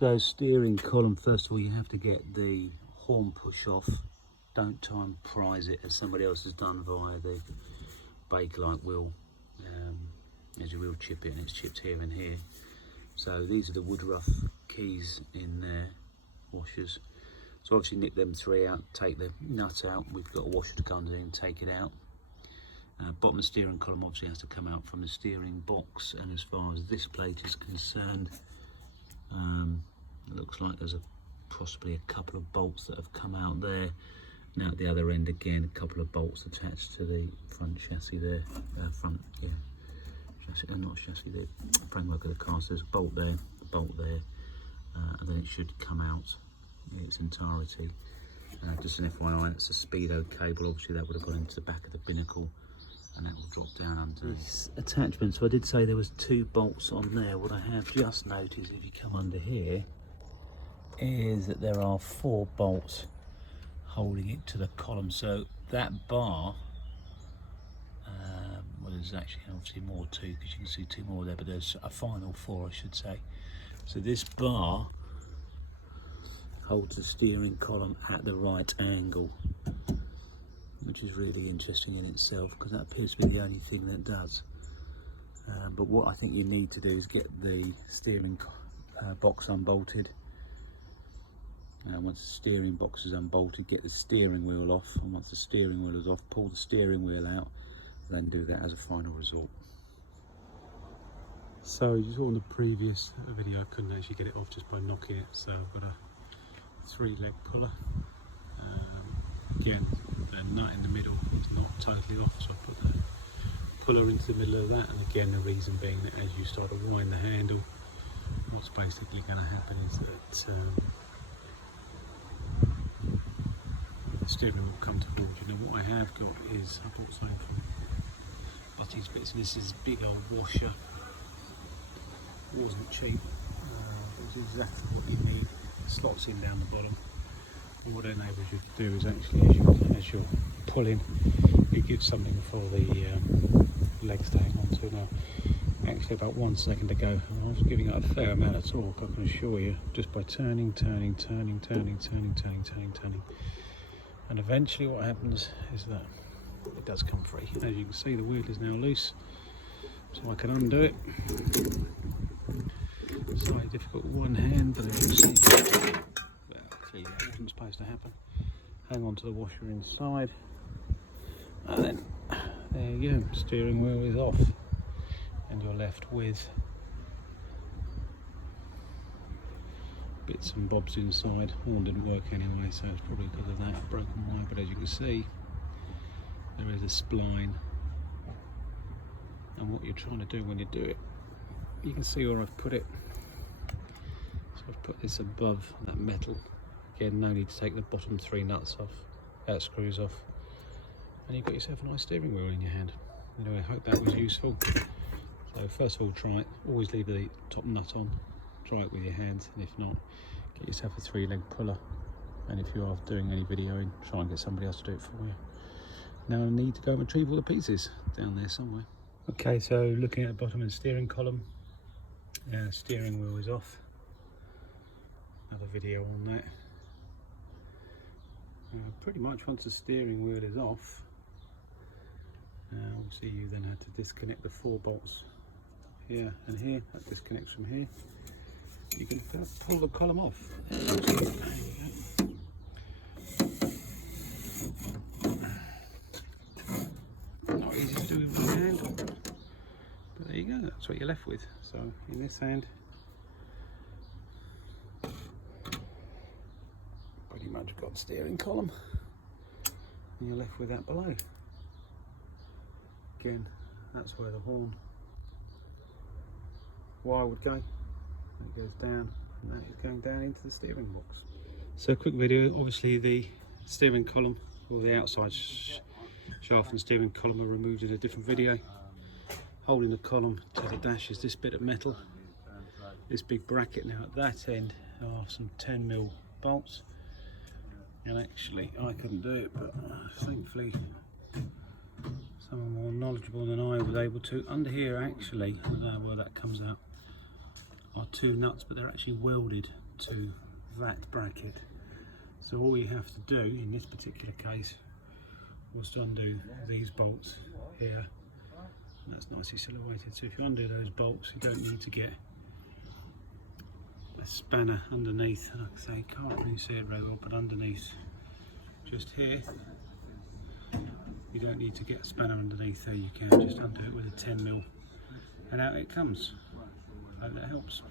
So steering column, first of all you have to get the horn push off. Don't try and prise it as somebody else has done via the Bakelite wheel. There's a real chip in, it's chipped here and here. So these are the Woodruff keys in there, washers. So obviously nip them three out, take the nut out. We've got a washer to go under and take it out. Bottom of the steering column obviously has to come out from the steering box, and as far as this plate is concerned, it looks like there's possibly a couple of bolts that have come out there. Now at the other end again, a couple of bolts attached to the front chassis there, chassis, not chassis, the framework of the car. So there's a bolt there, and then it should come out in its entirety. Just an FYI, it's a speedo cable, obviously that would have gone into the back of the binnacle, and that will drop down under this attachment. So I did say there was 2 bolts on there. What I have just noticed, if you come under here, is that there are 4 bolts holding it to the column. So that bar, well, there's actually obviously more too, because you can see 2 more there, but there's a final 4, I should say. So this bar holds the steering column at the right angle, which is really interesting in itself, because that appears to be the only thing that does. But what I think you need to do is get the steering box unbolted. Once the steering box is unbolted, get the steering wheel off, and once the steering wheel is off, pull the steering wheel out, and then do that as a final resort. So you saw in the previous video I couldn't actually get it off just by knocking it, so I've got a 3-leg puller. Again, the nut in the middle is not totally off, so I put the puller into the middle of that, and again the reason being that as you start to wind the handle, what's basically going to happen is that the steering will come towards you. Now what I have got is, I bought something from Butty's Bits, and this is a big old washer. It wasn't cheap, but it's exactly what you need. It slots in down the bottom, and what it enables you to do is actually, as you're pulling, it gives something for the legs to hang on to. Now actually about 1 second to go, I was giving it a fair amount of torque, I can assure you, just by turning, and eventually what happens is that it does come free. As you can see, the wheel is now loose, so I can undo it. Slightly difficult with one hand, but as you can see, well, clearly that wasn't supposed to happen. Hang on to the washer inside, and then there you go, steering wheel is off, and you're left with bits and bobs inside. Horn didn't work anyway, so it's probably because of that broken wire, but as you can see, there is a spline, and what you're trying to do when you do it, you can see where I've put it. So I've put this above that metal. Again, no need to take the bottom 3 nuts off, screws off, and you've got yourself a nice steering wheel in your hand. Anyway, I hope that was useful. So first of all, try it. Always leave the top nut on. Try it with your hands, and if not, get yourself a 3-leg puller. And if you are doing any videoing, try and get somebody else to do it for you. Now I need to go and retrieve all the pieces down there somewhere. Okay, so looking at the bottom of the steering column, steering wheel is off. Another video on that. Pretty much once the steering wheel is off, obviously you then had to disconnect the 4 bolts here and here. That disconnects from here. You can pull the column off. Not easy to do with one hand, but there you go, that's what you're left with. So in this hand, pretty much got the steering column, and you're left with that below. Again, that's where the horn wire would go. It goes down, and that is going down into the steering box. So a quick video. Obviously the steering column, or the outside shaft and steering column, are removed in a different video. Holding the column to the dash is this bit of metal, this big bracket. Now at that end are some 10mm bolts, and actually I couldn't do it, but thankfully someone more knowledgeable than I was able to. Under here actually, I don't know where that comes out, are two nuts, but they're actually welded to that bracket. So all you have to do in this particular case was to undo these bolts here. And that's nicely silhouetted. So if you undo those bolts, you don't need to get a spanner underneath. Like I say, can't really see it very well, but underneath, just here, you don't need to get a spanner underneath there. You can just undo it with a 10mm, and out it comes. I hope that helps.